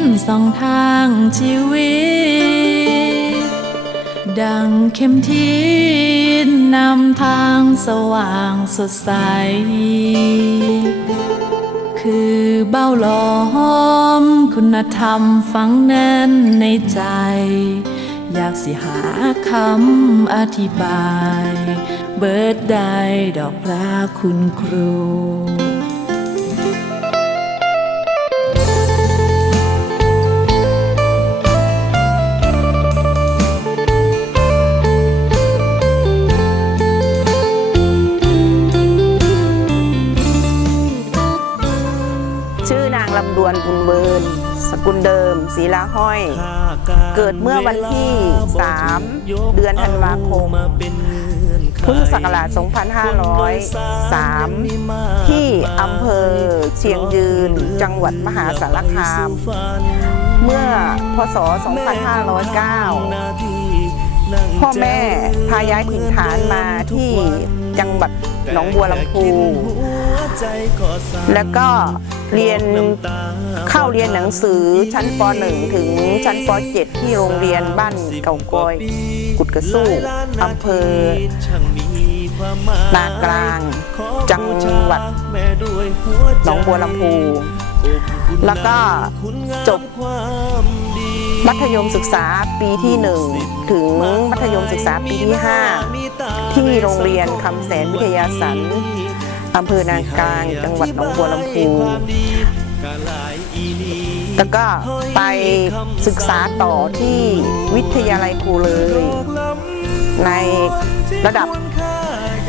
นสองทางชีวิต ดังเข็มทิศนำทางสว่างสดใส คือเบ้าหลอมคุณธรรมฝังแน่นในใจ อยากสิหาคำอธิบาย เบิดได้ดอกพระคุณครู วนบุญเบิร์นสกุลเดิมศรีลาห้อย เกิดเมื่อวันที่ 3 เดือนธันวาคม พุทธศักราช 2503 ที่อำเภอเชียงยืน จังหวัดมหาสารคาม เมื่อพศ 2509 พ่อแม่พาย้ายถิ่นฐานมาที่จังหวัดหนองบัวลำพู แล้วก็ เรียนเข้าเรียนหนังสือชั้นป .1 ถึงชั้นป .7 ที่โรงเรียนบ้านเก่ากอย กุดกระสู้อำเภอนากลาง จังหวัดหนองบัวลำพู แล้วก็จบมัธยมศึกษาปีที่ 1 ถึงมัธยมศึกษาปีที่ 5 ที่โรงเรียนคำแสนวิทยาสัน อำเภอนากลาง จังหวัดหนองบัวลำพูแล้วก็ไปศึกษาต่อที่วิทยาลัยครูเลย ในระดับ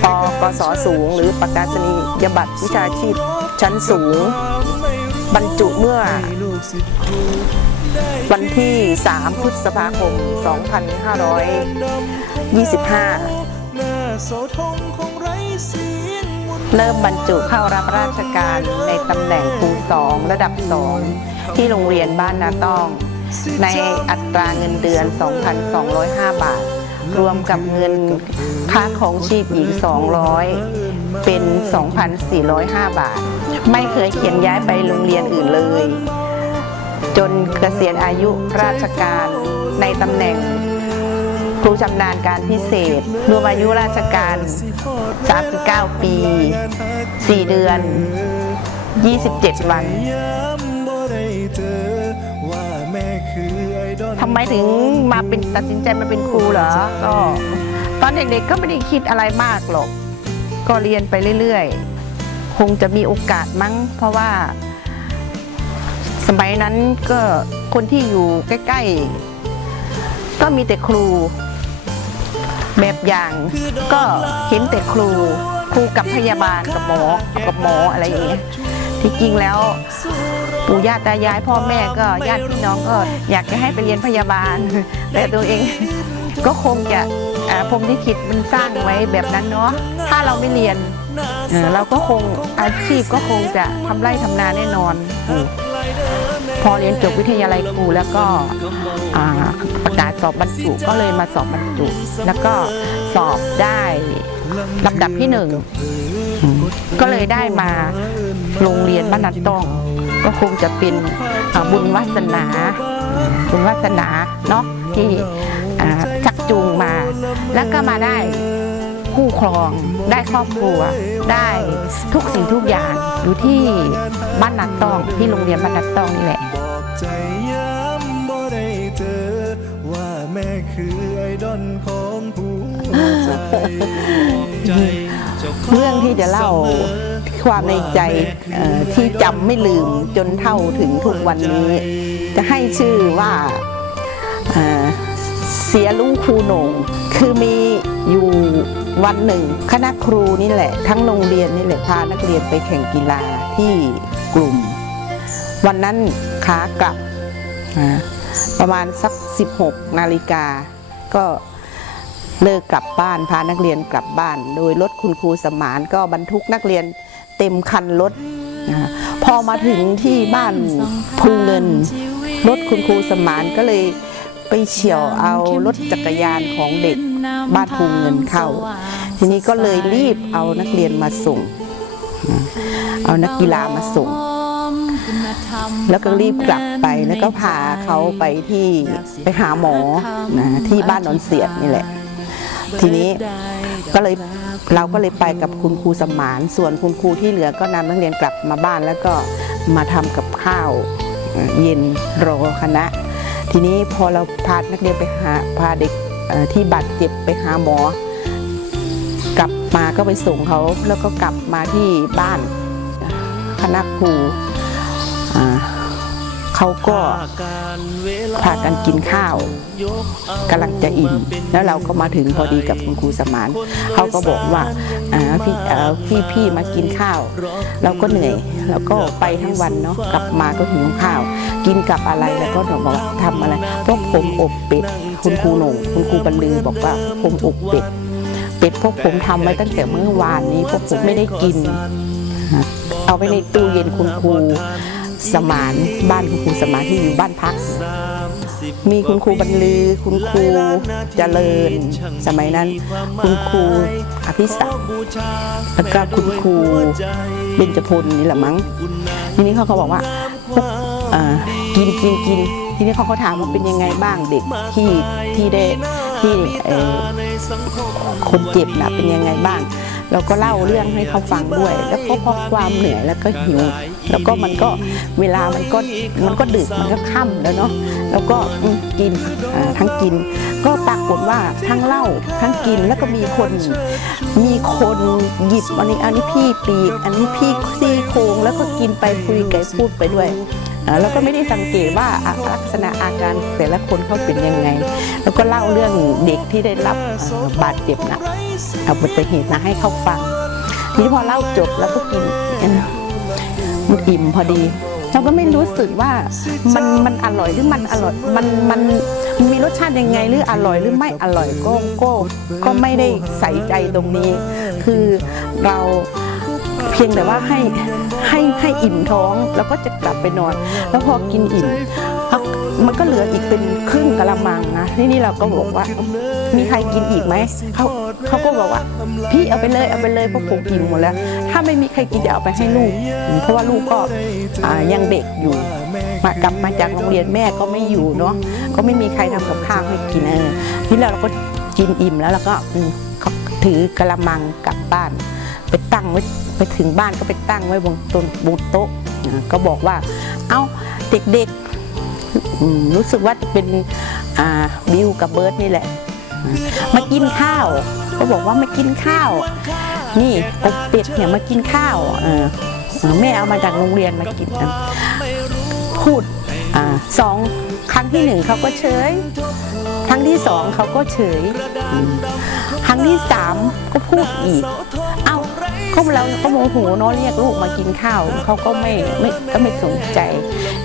ปกศสูง หรือประกาศนียบัตรวิชาชีพชั้นสูง บรรจุเมื่อวันที่ 3 พฤษภาคม 2525 เริ่มบรรจุเข้ารับราชการในตำแหน่งครูสองระดับสองที่โรงเรียนบ้านนาต้อง ในอัตราเงินเดือน 2,205 บาท รวมกับเงินค่าของชีพอีก 200 เป็น 2,405 บาท ไม่เคยเขียนย้ายไปโรงเรียนอื่นเลย จนเกษียณอายุราชการในตำแหน่ง ครูชำนาญการพิเศษ รวมอายุราชการ 39 ปี 4 เดือน 27 วันทำไมถึงมาเป็นตัดสินใจมาเป็นครูเหรอ ก็ตอนเด็กๆก็ไม่ได้คิดอะไรมากหรอก ก็เรียนไปเรื่อยๆ คงจะมีโอกาสมั้ง เพราะว่า สมัยนั้นก็คนที่อยู่ใกล้ ๆ ก็มีแต่ครู แบบอย่างก็เห็นแต่ครูครูกับพยาบาลกับหมอกับหมออะไรอย่างเงี้ยที่จริงแล้วปู่ย่าตายายพ่อแม่ก็ญาติพี่น้องก็อยากจะให้ไปเรียนพยาบาล แต่ตัวเองก็คงจะอ่าพรหมลิขิตมันสร้างไว้แบบนั้นเนาะถ้าเราไม่เรียนเราก็คงอาชีพก็คงจะทำไร่ทำนาแน่นอนอพอเรียนจบวิทยาลัยครูแล้วก็อ่า ประกาศสอบบรรจุก็เลยมาสอบบรรจุ แล้วก็สอบได้ลำดับที่หนึ่งก็เลยได้มาโรงเรียนบ้านนันต้อง ก็คงจะเป็นบุญวาสนาบุญวาสนาเนาะที่ชักจูงมา แล้วก็มาได้คู่ครองได้ครอบครัวได้ทุกสิ่งทุกอย่างอยู่ที่บ้านนันต้องที่โรงเรียนบ้านนันต้องนี่แหละ เรื่องที่จะเล่าความในใจที่จำไม่ลืมจนเท่าถึงทุกวันนี้ จะให้ชื่อว่าเสียลุงครูหนงคือมีอยู่วันหนึ่ง คณะครูนี่แหละ ทั้งโรงเรียนนี่แหละพานักเรียนไปแข่งกีฬาที่กลุ่ม วันนั้นขากลับประมาณสัก 16 นาฬิกาก็ เลิกกลับบ้านพานักเรียนกลับบ้าน โดยรถคุณครูสมานก็บรรทุกนักเรียนเต็มคันรถพอมาถึงที่บ้านพุงเงิน รถคุณครูสมานก็เลยไปเฉี่ยวเอารถจักรยานของเด็กบ้านพุงเงินเข้า ทีนี้ก็เลยรีบเอานักเรียนมาส่ง เอานักกีฬามาส่ง แล้วก็รีบกลับไปแล้วก็พาเขาไปที่ไปหาหมอนะที่บ้านนอนเสียดนี่แหละ ทีนี้ก็เลยเราก็เลยไปกับคุณครูสมาน ส่วนคุณครูที่เหลือก็นำนักเรียนกลับมาบ้านแล้วก็มาทำกับข้าวเอ่อเย็นรอคณะ ทีนี้พอเราพานักเรียนไปหาพาเด็กเอ่อที่บาดเจ็บไปหาหมอ กลับมาก็ไปส่งเขาแล้วก็กลับมาที่บ้านคณะครูอ่า เขาก็พากันกินข้าวกำลังจะอิ่ม แล้วเราก็มาถึงพอดีกับคุณครูสมานเขาก็บอกว่าพี่พี่พี่มากินข้าว เราก็เหนื่อยเราก็ไปทั้งวันเนาะกลับมาก็หิวข้าว กินกับอะไรแล้วก็หนูบอกว่าทำอะไรพวกผมอบเป็ดคุณครูหนงคุณครูบรรลือบอกว่าผมอบเป็ดเป็ดพวกผมทำไว้ตั้งแต่เมื่อวานนี้พวกผมไม่ได้กินเอาไปในตู้เย็นคุณครู สมานบ้านคุณครูสมานที่อยู่บ้านพัก มีคุณครูบรรลือ คุณครูเจริญ สมัยนั้น คุณครูอภิศักดิ์แล้วก็คุณครูเบญจพลนี่แหละมั้งทีนี้เขาก็บอกว่าอกินกินกินทีนี้เขาก็ถามว่าเป็นยังไงบ้างเด็กที่ที่ได้ที่คนเจ็บนะเป็นยังไงบ้าง เราก็เล่าเรื่องให้เขาฟังด้วย แล้วก็เพราะความเหนื่อยแล้วก็หิว แล้วก็มันก็เวลามันก็มันก็ดึกมันก็ค่ำแล้วเนาะแล้วก็กินทั้งกิน ก็ปรากฏว่าทั้งเล่าทั้งกินแล้วก็มีคนมีคนหยิบอันนี้อันนี้พี่ปีกอันนี้พี่ซี่โครงแล้วก็กินไปคุยไก่พูดไปด้วย แล้วก็ไม่ได้สังเกตว่าลักษณะอาการแต่ละคนเขาเป็นยังไง แล้วก็เล่าเรื่องเด็กที่ได้รับบาดเจ็บนะอุบัติเหตุนะให้เขาฟังทีนี้พอเล่าจบแล้วก็กินมันอิ่มพอดีเราก็ไม่รู้สึกว่ามันมันอร่อยหรือมันอร่อยมันมันมีรสชาติยังไงหรืออร่อยหรือไม่อร่อยก็ก็ก็ไม่ได้ใส่ใจตรงนี้ คือเรา เพียงแต่ว่าให้ให้ให้อิ่มท้องแล้วก็จะกลับไปนอน แล้วพอกินอิ่มเอามันก็เหลืออีกเป็นครึ่งกะละมังนะที่นี่เราก็บอกว่า มีใครกินอีกไหมเขาเขาก็บอกว่า พี่เอาไปเลยเอาไปเลยเพราะผมอิ่มหมดแล้ว ถ้าไม่มีใครกินจะเอาไปให้ลูก เพราะว่าลูกก็ยังเด็กอยู่ มากลับมาจากโรงเรียนแม่ก็ไม่อยู่เนาะก็ไม่มีใครทำกับข้าวให้กินเออที่เราก็กินอิ่มแล้วเราก็ถือกระมังกลับบ้าน ไปตั้งไว้ไปถึงบ้านก็ไปตั้งไว้บนต้นบนโต๊ะก็บอกว่า เอ้าเด็กๆรู้สึกว่าจะเป็นบิวกับเบิร์ดนี่แหละ มากินข้าวก็บอกว่ามากินข้าว นี่อบเป็ดเนี่ยมากินข้าวอแม่เอามาจากโรงเรียนมากินพูดอสองครั้งที่หนึ่งเขาก็เฉยครั้งที่สองเขาก็เฉย ครั้งที่สามก็พูดอีก เอ้าเราก็โมโหเนาะเรียกลูกมากินข้าวเขาก็ไม่ไม่ก็ไม่สนใจ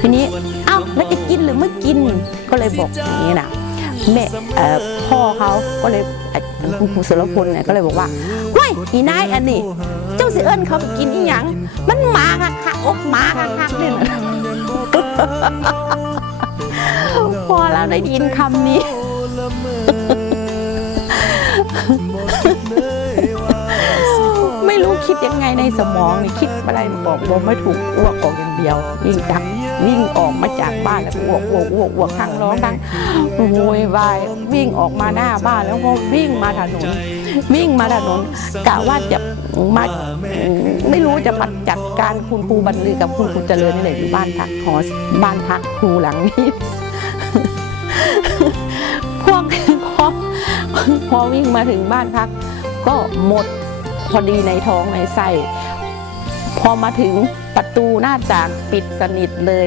ทีนี้เอ้าแล้วจะกินหรือไม่กินก็เลยบอกอย่างนี้นะแม่พ่อเขาก็เลยคุณครูสุรพลเนี่ยก็เลยบอกว่าเฮ้ยอีนายอันนี้ เจ้าสิเอิญเขาไปกินอีหยัง มันหมาค่ะค่ะอกหมาค่ะค่ะเนี่ยนะพอเราได้ยินคำนี้ ดยังไงในสมองนี่คิดอะไรบอกบอกไม่ถูกอ้วกออกอย่างเดียววิ่งดักวิ่งออกมาจากบ้านแล้วอ้วกอ้วกอ้วกอ้วกทั้งร้องทั้งโวยวายวิ่งออกมาหน้าบ้านแล้วก็วิ่งมาถนนวิ่งมาถนนกะว่าจะมาไม่รู้จะมาจัดการคุณครูบรรลือกับคุณครูเจริญนี่แหละอยู่บ้านพักหอบ้านพักครูหลังนี้พวกพอพอวิ่งมาถึงบ้านพัก ก็หมด อดีในท้องในไส้พอมาถึงประตูหน้าต่างปิดสนิทเลย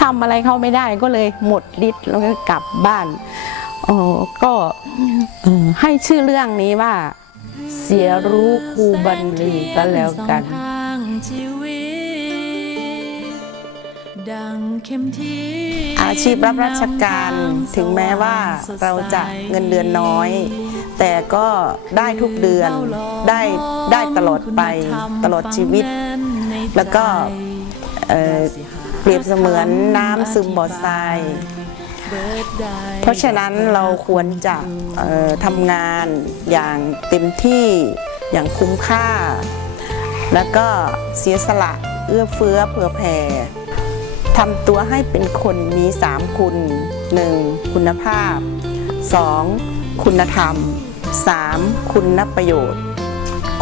ทำอะไรเขาไม่ได้ก็เลยหมดฤทธิ์แล้วก็กลับบ้านเออก็ให้ชื่อเรื่องนี้ว่า เสียรู้ครูบันลีก็แล้วกันอาชีพรับราชการถึงแม้ว่าเราจะเงินเดือนน้อย แต่ก็ได้ทุกเดือนได้ได้ตลอดไปตลอดชีวิต แล้วก็เอ่อเปรียบเสมือนน้ำซึมบ่อทราย เพราะฉะนั้นเราควรจะเอ่อทำงานอย่างเต็มที่อย่างคุ้มค่า แล้วก็เสียสละเอื้อเฟื้อเผื่อแผ่ทำตัวให้เป็นคนมีสามคุณ 1. คุณภาพ 2. คุณธรรม 3. คุณประโยชน์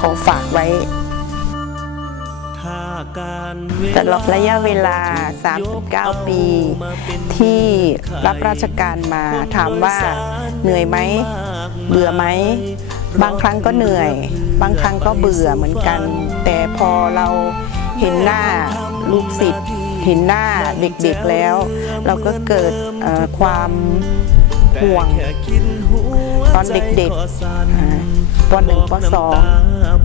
ขอฝากไว้ถ้าการตลอดระยะเวลา 39 ปี ที่รับราชการมาถามว่าเหนื่อยไหม เบื่อไหม บางครั้งก็เหนื่อย บางครั้งก็เบื่อเหมือนกัน แต่พอเราเห็นหน้าลูกศิษย์เห็นหน้าเด็กๆแล้ว เราก็เกิดเอ่อความห่วงต อนเด็กๆปหนึ่งปสอง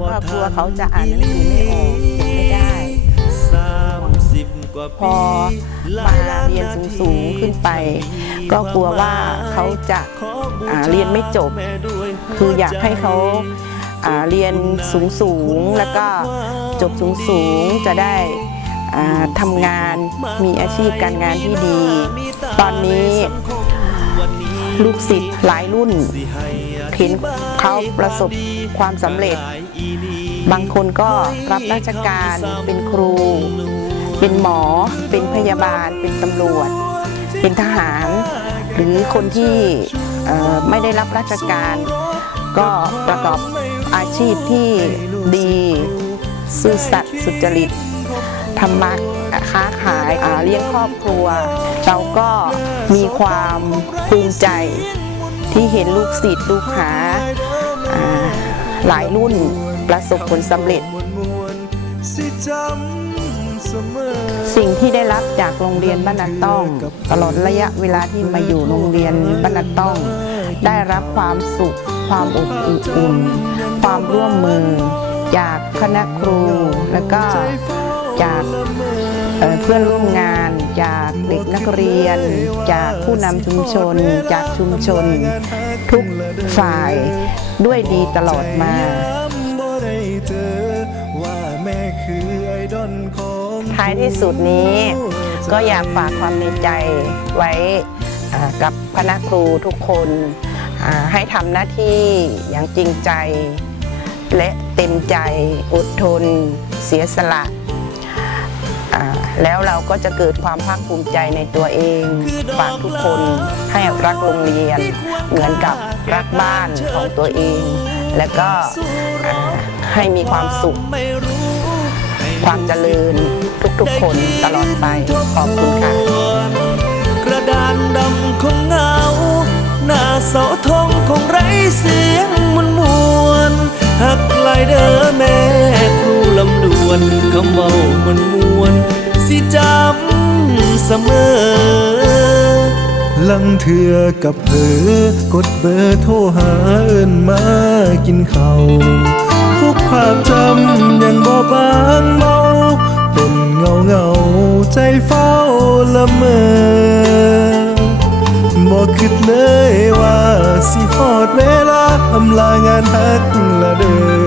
ว่ากลัวเขาจะอ่านหนังสือไม่ออกไม่ได้ พอมาเรียนสูงๆขึ้นไป ก็กลัวว่าเขาจะเรียนไม่จบ คืออยากให้เขาเรียนสูงๆแล้วก็จบสูงๆจะได้ทำงานมีอาชีพการงานที่ดี ตอนนี้ ลูกศิษย์หลายรุ่นเห็นเขาประสบความสำเร็จ บางคนก็รับราชการเป็นครู เป็นหมอ เป็นพยาบาล เป็นตำรวจ เป็นทหาร หรือคนที่ไม่ได้รับราชการ ก็ประกอบอาชีพที่ดี ซื่อสัตย์สุจริต ทำมาค้าขายเลี้ยงครอบครัว เราก็มีความภูมิใจที่เห็นลูกศิษย์ลูกหาหลายรุ่นประสบผลสำเร็จ สิ่งที่ได้รับจากโรงเรียนบ้านนาต้อง ตลอดระยะเวลาที่มาอยู่โรงเรียนบ้านนาต้อง ได้รับความสุข ความอบอุ่น ความร่วมมือ จากคณะครูแล้วก็ จากเเพื่อนร่วมงาน จากเด็กนักเรียน จากผู้นำชุมชน จากชุมชน ทุกฝ่ายด้วยดีตลอดมาท้ายที่สุดนี้ก็อยากฝากความในใจไว้กับคณะครูทุกคนให้ทำหน้าที่อย่างจริงใจ และเต็มใจอดทน เสียสละ แล้วเราก็จะเกิดความภาคภูมิใจในตัวเองฝากทุกคนให้รักโรงเรียน เหมือนกับรักบ้านของตัวเอง และก็ให้มีความสุข ความเจริญทุกๆคนตลอดไปขอบคุณค่ะกระดานดำของเงาหน้าเสาทองของไรเสียงมวนมวนหักไลเด้อแม่ครู ลำดวนคำเบามันมวน สิจำเสมอ ลังเถื่อกับเผอกดเบอร์โทรหาเอินมากินเขาทุกภาพจำยังบ่บางเบาเป็นเงาเงาใจเฝ้าละเมอบอกคิดเลยว่าสิฮอดเวลาอำลางานฮักละเด้อ